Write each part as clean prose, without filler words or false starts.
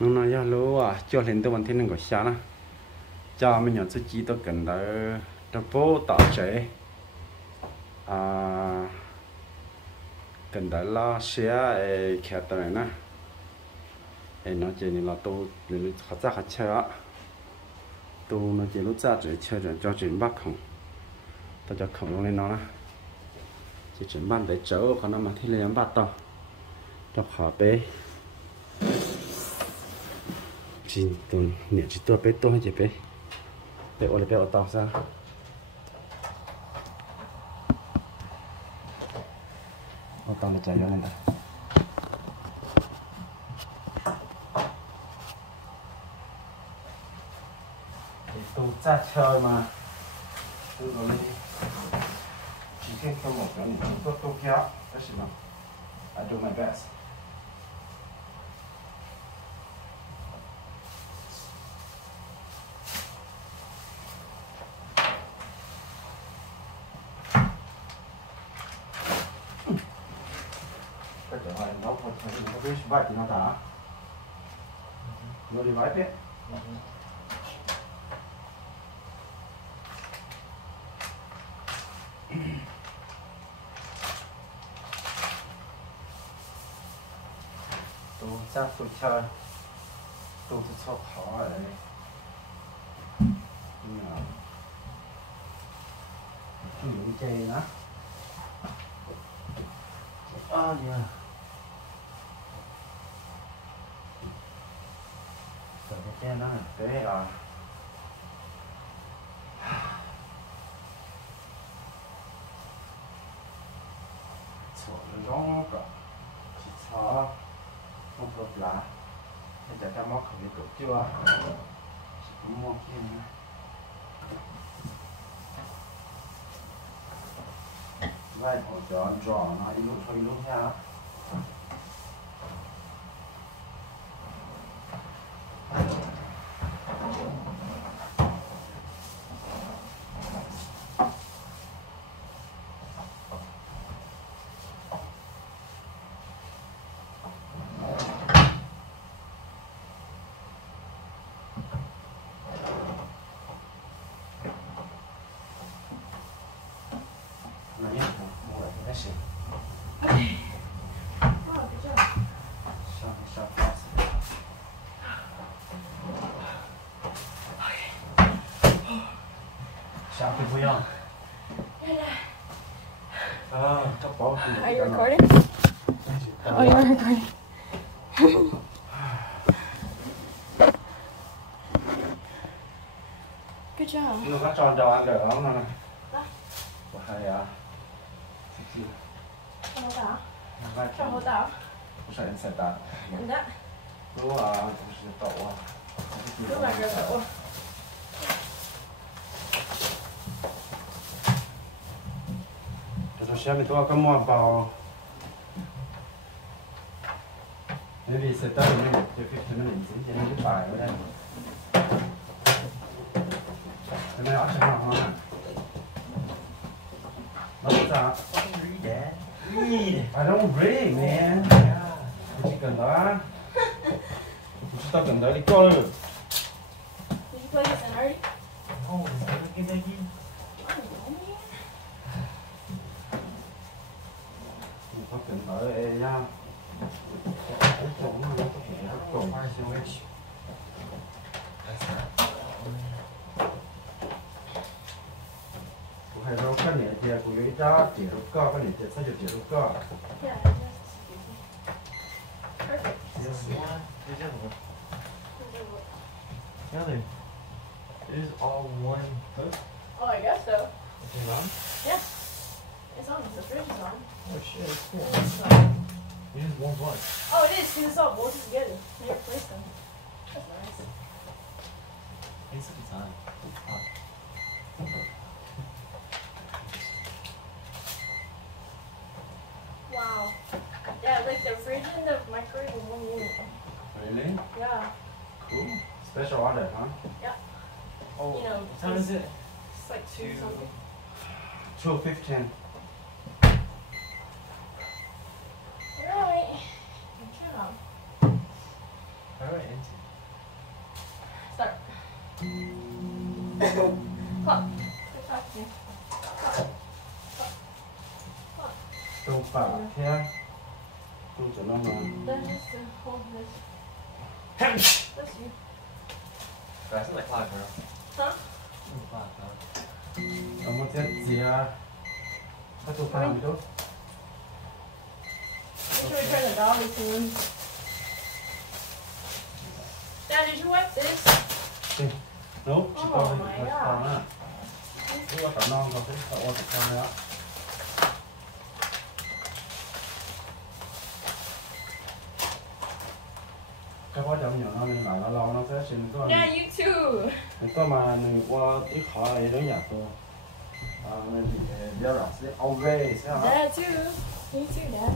nó nói ra lúa à cho lên tớiวันที่ 1 của sáng á cho mình nhận số chi tôi cần đó trong phố tỏ trẻ à cần đó lo xe khẹt tờ này nè nó chỉ là tôi mình khó ra khó chơi tôi nó chỉ lúc ra chỉ chơi rồi cho chuyện bắt không tôi cho không lên nó chỉ chuyện bắt để chở còn nó mà thi lên bắt to cho khó bé chỉ tôi nhớ chỉ tôi bé tôi hay chỉ bé bé ở đây bé ở tàu sao ở tàu này chạy ra này nè tôi ra chơi mà tôi rồi chỉ cần có một cái tôi kéo đó là I do my best. Cái chỗ này nó có cái vải thì nó thả nó đi vải thế tôi ra tôi chơi tôi cho khó ở đây những chơi nữa yeah. Rồi cái nó là thế rồi chỗ nó rong cả chỉ cho không hợp lá bây giờ ta móc không biết được chưa chỉ có mua kia nữa vai họ chọn trò nó ít lúc thôi lúc nha Sao thì vui không? Are you recording? Oh, you are recording. Good job. Nó có tròn đầu ăn được không? Có hay à? Tròn hổ tảo. 不是人才打。真的。都啊，不是抖啊。都哪个抖？这下面多个毛包。Maybe it's a 30 minutes to 50 minutes. You need to buy it. Cái này ở trong nào hả? What's that? Read it. Read. I don't read, man. Chỉ cần đó. Chúng ta cần đó đi coi. Did you play this in already? No, it's never get back in. Chúng ta cần đó nha. Hay đâu cái này thì cũng lấy ra chỉ lúc có cái này thì sao chỉ lúc có. Yeah, perfect. There's one. There's the other one. The other. It is all one hook. Oh, I guess so. Is it on? Yeah. It's on. The fridge is on. Oh shit, it's cool. So. You just one one. Oh, it is. See, it's all bolted together. They replaced them. That's nice. Thanks for the time. Wow. Yeah, like the fridge and the microwave in one unit. Really? Yeah. Cool. Special order, huh? Yeah. Oh, You know, what time is it? It's like 2 something. 2:15. Alright. Good job. Alright. it into? Start. Clap. Good talk to you. Tôi phải thế. Tôi cho nó mà. That has to hold this. That's you. That's like cloud, girl. Huh? Cloud, girl. Ông muốn chết gì à? Các tôi phải làm gì đâu. Make sure we turn the doggy soon. Dad, did you wipe this? Đúng, chỉ Oh còn my một God. con á. Nếu mà tao non còn cái tao ôm con nữa. Cái quá chậm nhỏ nó lên lại nó lâu nó sẽ xin có. Yeah, you too. Có mà mình qua ít khỏi ấy đối nhà tôi. Mình thì đeo rõ sẽ ông về sẽ hả? Dad too. You too, Dad.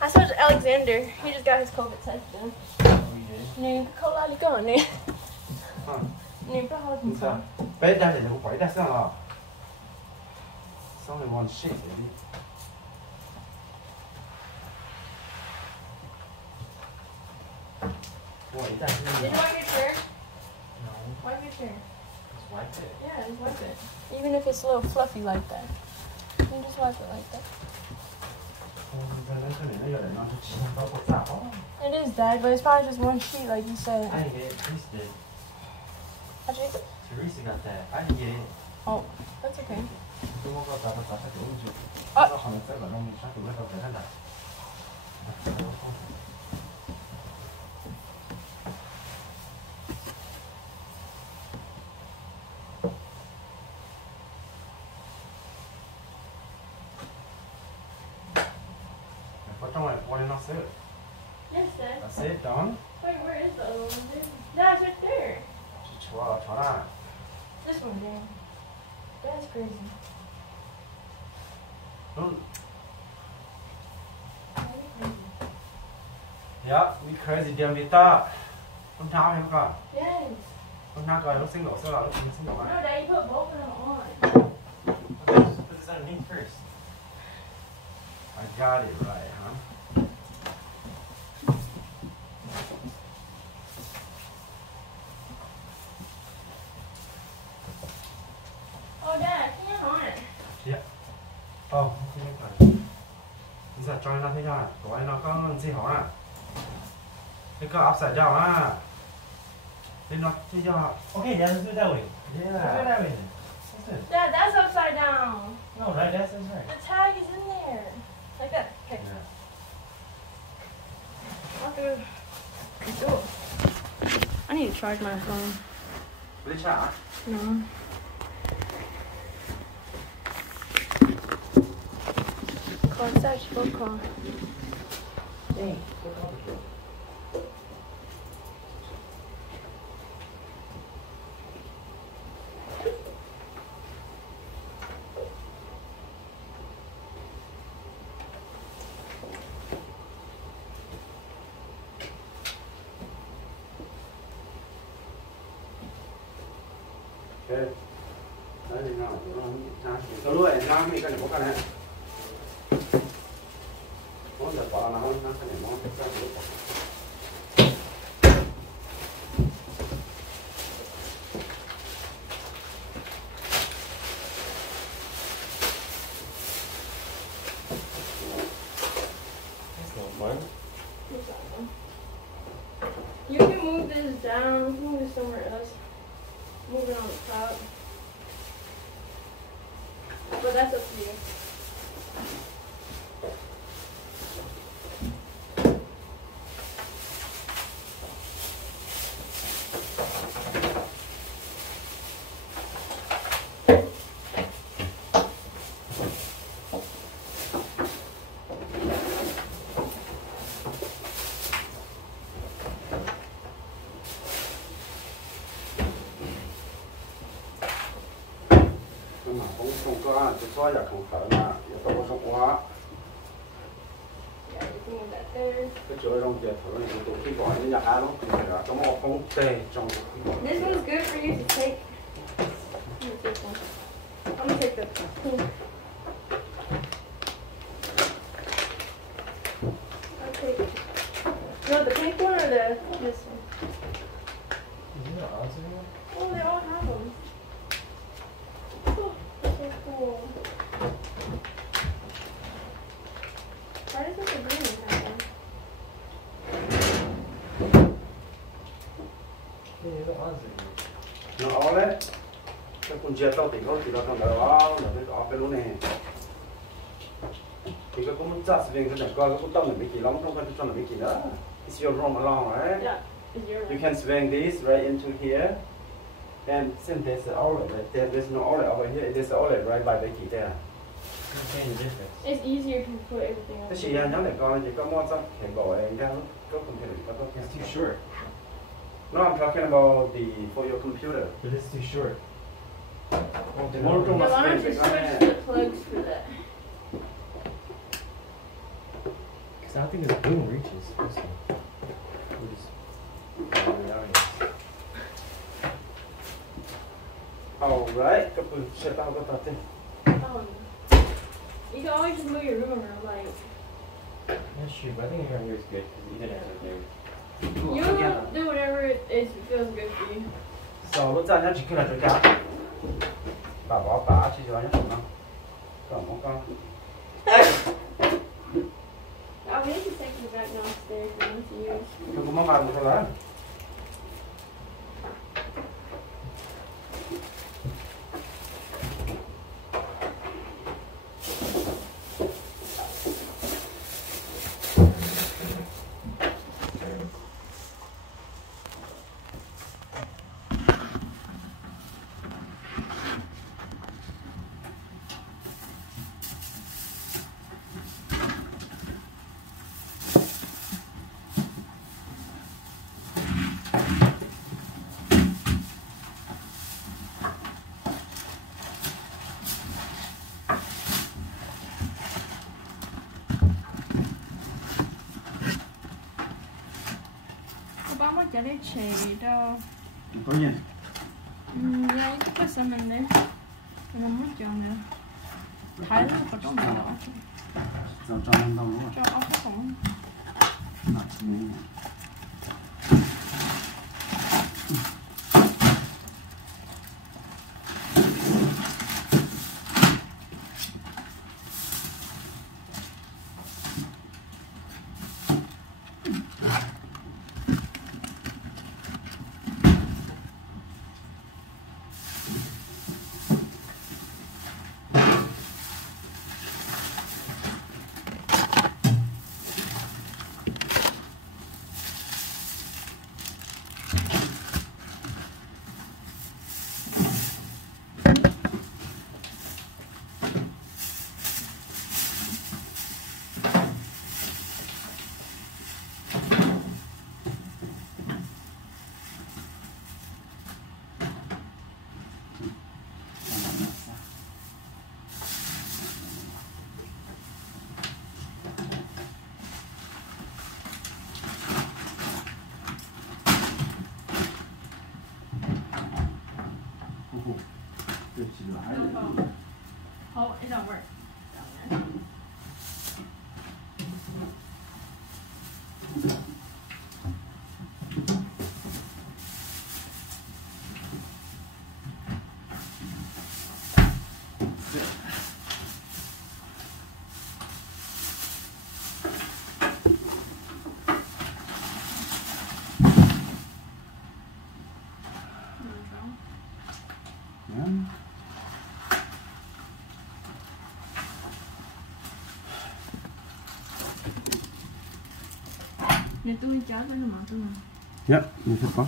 I saw Alexander. He just got his COVID test done. Oh, you did? Nu kolla lite grann nu. À, Nu får ha không sao. Bé đây thì cũng phải đặt sao hả? Sao lại one shit vậy đi? Wait, that's Did you wipe your chair? No. Wipe your chair. Just wipe it. Yeah, just wipe it. Even if it's a little fluffy like that. You just wipe it like that. It is, Dad, but it's probably just one sheet like you said. I didn't get it. Teresa did. Actually, Teresa got that. I didn't get it. oh, that's okay. Yes, Dad. That's it, done. Wait, where is the other one? Dad, it's right there. Chora. This one, Dad. That's crazy. Very crazy. Yeah, we crazy damn Vita. Không tháo em cả. Yes. Không tháo rồi lúc sinh nổ sau đó lúc sinh nổ No, lại. Dad, you put both of them on. Put this underneath first. I got it right, huh? Oh, Dad, come on. Oh, không phải. Bây giờ cho nó thế nào? Của anh nó có gì hả? Cái có upside down á. Thế nó thế cho. Okay, Dad, let's do it that way. Yeah. Let's do it that way then. That's good. Dad, that's upside down. No, right? That's right. The tag is in there. Like that. Okay. Yeah. Oh. I need to charge my phone. Lấy trả. No. Call search for call. Ừ. Okay. Đấy thì nào, nó luôn nó mình cần có cái này. Nó giờ bỏ nó cái này nó ra được. That's no fun. You can move this down, move this somewhere else. Move it on the top. But that's up to you. Nhưng mà cũng không có cái xóa giờ không phải là giờ tôi có sống quá Yeah, everything in that there. cái chỗ trong kia thử này tụi khi gọi đến nhà hàng nó thì phải là có một phong tê trong This one's good for you to take. I'm gonna take this one. I'm gonna take the pink. I'll take. You want the pink one or this one? Is it not Oz anymore? Oh, they all have them. Oh, that's so cool. Why doesn't the green one have one? Yeah, it's not Oz anymore. nó ó đấy cái con chia tao tỉnh thì nó còn đó là cái ó cái lúa này thì cái cũng chắc về cái này coi cái cũng tao là mấy kỳ lắm không phải cho là mấy kỳ nữa it's your room along right Yeah, is your you can swing this right into here and since there's an outlet right there there's no outlet over here there's an outlet right by the key there Can't change the difference. It's easier to put everything on. cái chị nhớ lại coi chỉ có một chắc thể bỏ em ra có không thể có có It's too short. no I'm talking about the for your computer But it's too short. More Yeah, why don't you switch the plugs for that? Because I don't think this boom reaches. This one. We'll just put it down here. alright cái phần sẽ tao có thật thế You can always just move your room around, like. That's true, but I think around here is good because the Ethernet is there. You do whatever it feels good for you. sau lúc ra nhá chỉ cứ là chỗ cá bà bỏ bà chỉ cho nhá không còn một con Oh, we need to take you back downstairs for them to use. tôi cũng mong làm thôi đó Ba má chả để chì đâu. có gì Yeah, you can put some in there. And I'm not doing it. Thái nó có trong đó. cho nó đâu luôn Cho ốc có không? Oh, it don't work. Nhà tôi chó tôi là món tôi mà. Yep, như thế có.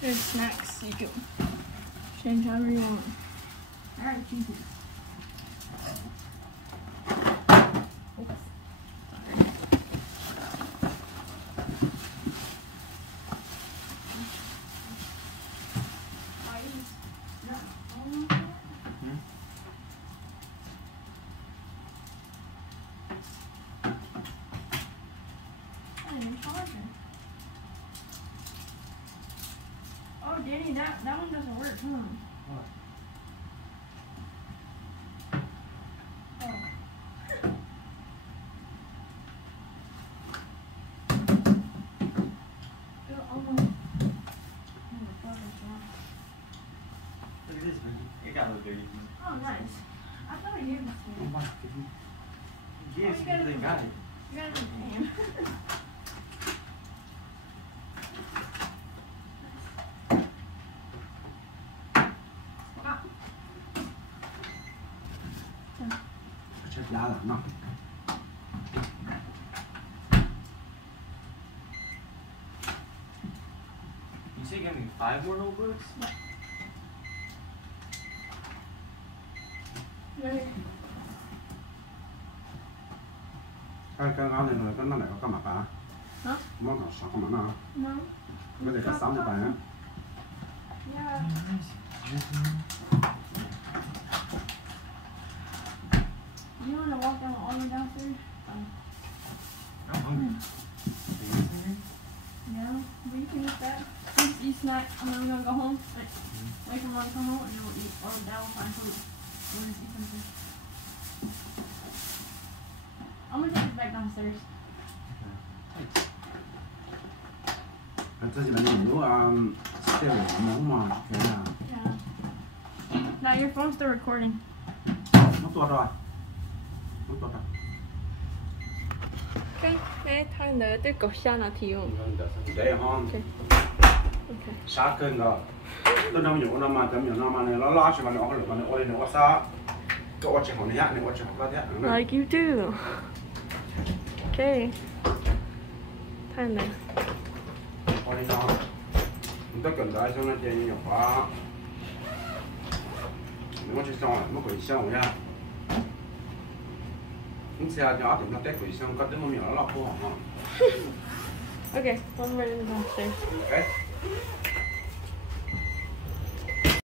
There's snacks you can change however you want. Alright, change it. I didn't even charge it. Oh, Danny, that one doesn't work, huh? What? Oh. Look at this, Vicky. It got a little dirty. Oh, nice. I thought I gave this to you. Yes, you got it they from- got it. You got it in your hand. Ah. chết giá là nó You say give me 5 more notebooks? Đây. cái áo này là nó lại có cái mặt à Hả? nó có sọc mà nó No. có thể cắt sắm cho bạn á Yeah. You want to walk down all the way downstairs? Fine. I'm hungry. Yeah, but you can eat that. Just eat snack, and then we're gonna go home. Wait for mom to come home, and then we'll eat. Or dad will find food. We'll just eat something. I'm gonna take it back downstairs.这是你如这个能吗？对啊， Yeah. Now your phone's still recording. 我多少啊？我多少？ Cái thằng nữa tôi cột xa là thiếu. Để hả? Okay. Sát cơn đó. Tôi nằm nhiều năm mà chấm nhiều năm mà này nó lo chỉ mà nó có được mà nó ôi nó có sao? Cái ôi chỉ hỏi này này ôi chỉ hỏi là thế. Like you do. Okay. Thằng này. Ôi nó. Chúng ta cần đại cho nó chơi nhiều quá. Nó chỉ xong rồi, nó quỷ xong rồi nha. Những xe nhỏ thì nó test quỷ xong có đến một miệng nó lọc vô hả? Okay, I'm ready to go downstairs. Okay.